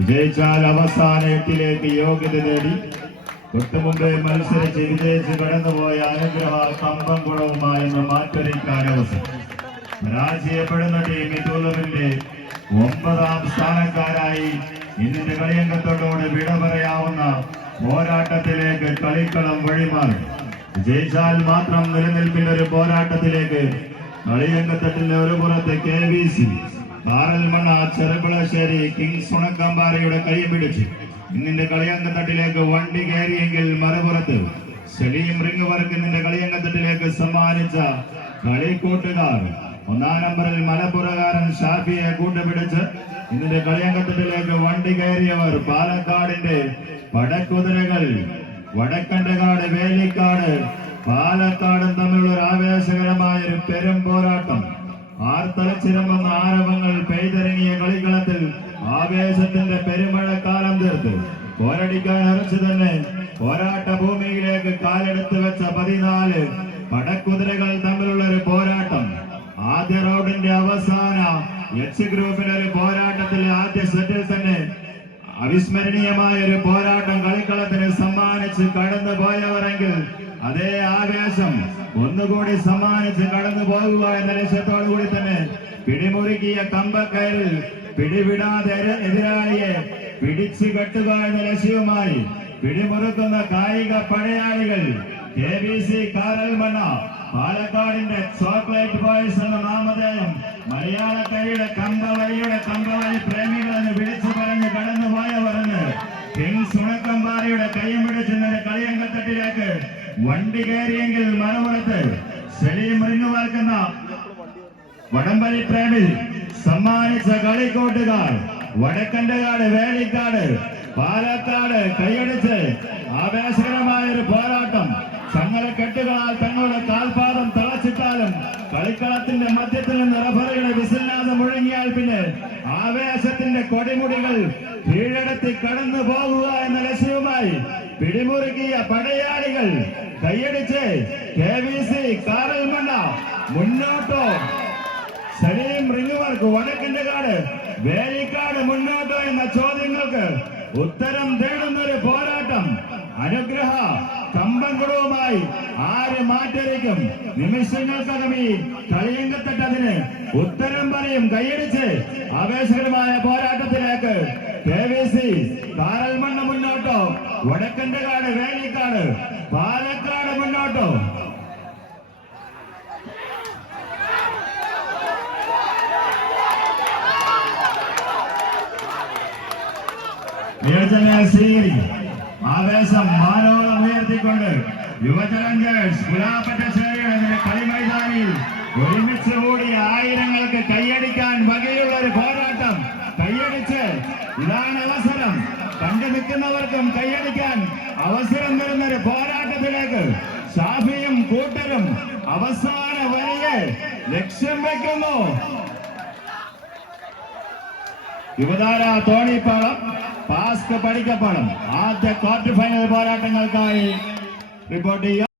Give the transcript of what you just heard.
വിജയിച്ചാൽ അവസാന എട്ടിലേക്ക് യോഗ്യത നേടി. തൊട്ടുമുമ്പ് മത്സരിച്ച് വിജയിച്ച് കടന്നുപോയ അനുഗ്രഹ കമ്പംകുളവുമായെന്ന് മാറ്റൊരുക്കാൻ അവസരം. പരാജയപ്പെടുന്ന ടീം ടൂർണമെന്റിന്റെ ഒമ്പതാം സ്ഥാനക്കാരായി ഇന്നിന്റെ കളിയംഗത്തോടുകൂടി വിട പറയാവുന്ന പോരാട്ടത്തിലേക്ക് കളിക്കളം വഴിമാറി. വിജയിച്ചാൽ മാത്രം നിലനിൽപ്പിന്റെ ഒരു പോരാട്ടത്തിലേക്ക് കളിയംഗത്തട്ടിന്റെ ഒരു പുറത്ത് K V C Karalmanna Cherukulassery kings ഉണക്കമ്പാറയുടെ കൈ പിടിച്ച്. ഇന്നിന്റെ കളിയംഗത്തട്ടിലേക്ക് വണ്ടി കയറിയെങ്കിൽ മറുപുറത്ത്. സലീം റിംഗ് വർക്ക് ഇന്നിന്റെ കളിയംഗത്തട്ടിലേക്ക് സമ്മാനിച്ച കളിക്കൂട്ടുകാർ. ഒന്നാം നമ്പറിൽ മലപ്പുറകാരൻ ഷാഫിയെ കൂട്ടുപിടിച്ച് ഇന്നിന്റെ കളിയങ്കത്തട്ടിലേക്ക് വണ്ടി കയറിയവർ പാലക്കാടിന്റെ പടക്കുതിരകൾ വടക്കണ്ടകാട് വേലിക്കാട്. പാലക്കാടും തമ്മിലുള്ള ഒരു ആവേശകരമായ ഒരു പെരും പോരാട്ടം. ആർത്തലച്ചിരമ്പുന്ന ആരവങ്ങൾ പെയ്തിറങ്ങിയ കളിക്കളത്തിൽ ആവേശത്തിന്റെ പെരുമഴക്കാലം തീർത്ത്. പോരടിക്കാൻ അറിച്ചു തന്നെ പോരാട്ട ഭൂമിയിലേക്ക് കാലെടുത്ത് വെച്ച പതിനാല് പടക്കുതിരകൾ തമ്മിലുള്ള ഒരു പോരാട്ടം. ആദ്യ റൗണ്ടിന്റെ അവസാന എച്ച് ഗ്രൂപ്പിന്റെ ഒരു പോരാട്ടത്തിലെ ആദ്യ സെറ്റിൽ തന്നെ അവിസ്മരണീയമായ ഒരു പോരാട്ടം കളിക്കളത്തിന് സമ്മാനിച്ച് കടന്നു പോയവരെങ്കിൽ അതേ ആവേശം ഒന്നുകൂടി സമ്മാനിച്ച് കടന്നു പോകുക എന്ന ലക്ഷ്യത്തോടു കൂടി തന്നെ പിടിമുറുക്കിയ കമ്പക്കയറിൽ പിടിവിടാതെ എതിര- എതിരാളിയെ പിടിച്ചു കെട്ടുക എന്ന ലക്ഷ്യവുമായി പിടിമുറുക്കുന്ന കായിക പടയാളികൾ കെ ബി സി കാരൽമണ്ണ പാലക്കാടിന്റെ ചോക്ലേറ്റ് ബോയ്സ് എന്ന നാമധേയം മലയാളക്കരയുടെ കമ്പവലിയുടെ കമ്പവലി പ്രേമികളെന്ന് വിളിച്ചു പറഞ്ഞ് കടന്നുപോയവരെന്ന് കിങ്സ് ഉണക്കമ്പാറയുടെ കൈയും പിടിച്ച് കളിയങ്കത്തട്ടിലേക്ക് വണ്ടി കയറിയെങ്കിൽ മലപ്പുറത്ത് സലീം റിങ്ങു വാർക്കുന്ന വടംവലി പ്രേമിൽ സമ്മാനിച്ച കളിക്കൂട്ടുകാർ വടക്കണ്ടകാട് വേലിക്കാട് പാലക്കാട് കൈയടിച്ച് ആവേശകരമായ ഒരു പോരാട്ടം. തങ്ങളെ കെട്ടുകളാൽ തങ്ങളുടെ കാൽപാദം തളച്ചിട്ടാലും കളിക്കളത്തിന്റെ മധ്യത്തിൽ നിന്ന് റഫറിയുടെ വിസിലാതെ മുഴങ്ങിയാൽ പിന്നെ ആവേശത്തിന്റെ കൊടിമുടികൾ കീഴടത്തി കടന്നു പോകുക എന്ന ലക്ഷ്യവുമായി പിടിമുറുക്കിയ പടയാളികൾ. കൈയടിച്ച് കെ വി സി കാറൽമണ്ണ മുന്നോട്ടോ. സലീം റിങ്ങുമാർക്ക് വടക്കിന്റെ കാട്. വേലിക്കാട് മുന്നോട്ടോ എന്ന ചോദ്യങ്ങൾക്ക് ഉത്തരം തേടുന്ന ഒരു പോരാട്ടം. അനുഗ്രഹ കമ്പംകുളവുമായി ആര് മാറ്റരിക്കും നിമിഷങ്ങൾക്കകം ഈ കളിയങ്കത്തെട്ടതിന് ഉത്തരം പറയും. കൈയടിച്ച് ആവേശകരമായ പോരാട്ടത്തിലേക്ക് കെ വി സി കാരൽമണ്ണ മുന്നോട്ടോ വടക്കന്റെ കാട് വേലിക്കാട് പാലക്കാട് മുന്നോട്ടോ. യുവജന സ്വീകരിക്കും ആവേശം മാനോളം ഉയർത്തിക്കൊണ്ട് യുവജനഞ്ചേഴ്സ് പുലാപ്പറ്റശ്ശേരിയുടെ കളിമൈതാനിയിൽ ഒരുമിച്ച് കൂടി ആയിരങ്ങൾക്ക് കൈയടിക്കാൻ വകയുള്ള ഒരു പോരാട്ടം കൈയടിച്ച് ഇതാണ് അവസരം. കണ്ടു നിൽക്കുന്നവർക്കും കൈയടിക്കാൻ അവസരം തരുന്ന ഒരു പോരാട്ടത്തിലേക്ക് ഷാഫിയും കൂട്ടരും അവസാന വരിയെ ലക്ഷ്യം വെക്കുന്നു. യുവതാര തോണിപ്പാളം പാസ്ക് പഠിക്കപ്പാളം ആദ്യ ക്വാർട്ടർ ഫൈനൽ പോരാട്ടങ്ങൾക്കായി റിപ്പോർട്ട് ചെയ്യാം